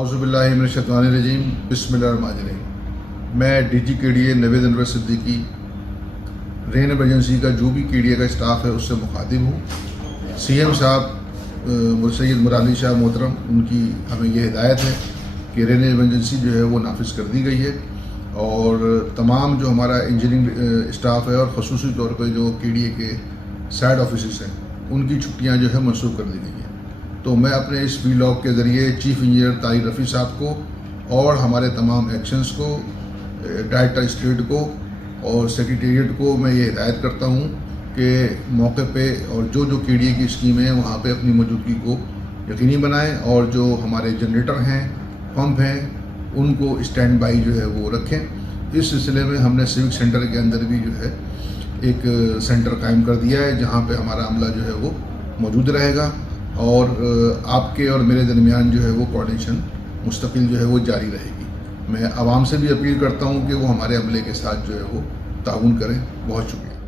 औज़ुबिल्लाहि मिनश्शैतानिर्रजीम बिस्मिल्लाहिर्रहमानिर्रहीम। मैं DG KDA Naved Anwar Siddiqui rain emergency का जो भी KDA का स्टाफ है उससे मुखातिब हूँ। CM साहब सैयद मुराली शाह मोहतरम, उनकी हमें ये हिदायत है कि रेन एमरजेंसी जो है वो नाफिज कर दी गई है और तमाम जो हमारा इंजीनियरिंग स्टाफ है और ख़ुसूसी तौर पर जो KDA के साइड ऑफिस हैं उनकी छुट्टियाँ जो है मनसूख कर दी गई हैं। तो मैं अपने इस वीलॉग के ज़रिए चीफ़ इंजीनियर तारिक रफ़ी साहब को और हमारे तमाम एक्शंस को, डायरेक्टर स्टेट को और सेक्रेटेरिएट को मैं ये हिदायत करता हूँ कि मौके पे और जो जो KDA की स्कीमें हैं वहाँ पे अपनी मौजूदगी को यकीनी बनाएं और जो हमारे जनरेटर हैं, पंप हैं, उनको स्टैंड बाई जो है वो रखें। इस सिलसिले में हमने सिविक सेंटर के अंदर भी जो है एक सेंटर कायम कर दिया है जहाँ पे हमारा अमला जो है वो मौजूद रहेगा और आपके और मेरे दरमियान जो है वो कोऑर्डिनेशन मुस्तकिल जो है वो जारी रहेगी। मैं आवाम से भी अपील करता हूँ कि वो हमारे अमले के साथ जो है वो ताउन करें। बहुत शुक्रिया।